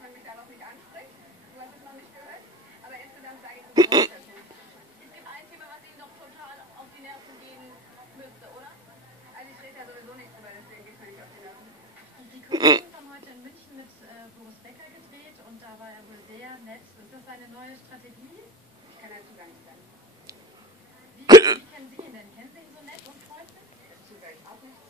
man mich darauf nicht anspricht. Du hast es noch nicht gehört. Aber insgesamt sage ich es nicht dazu. Es gibt ein Thema, was Ihnen noch total auf die Nerven gehen müsste, oder? Also ich rede ja sowieso nicht drüber, deswegen geht es mir nicht auf die Nerven. Die Kollegen haben heute in München mit Boris Becker gedreht und da war er wohl sehr nett. Ist das seine neue Strategie? Ich kann dazu gar nicht sagen. Wie kennen Sie ihn denn? Kennen Sie ihn so nett und freundlich? Das tut euch auch nicht.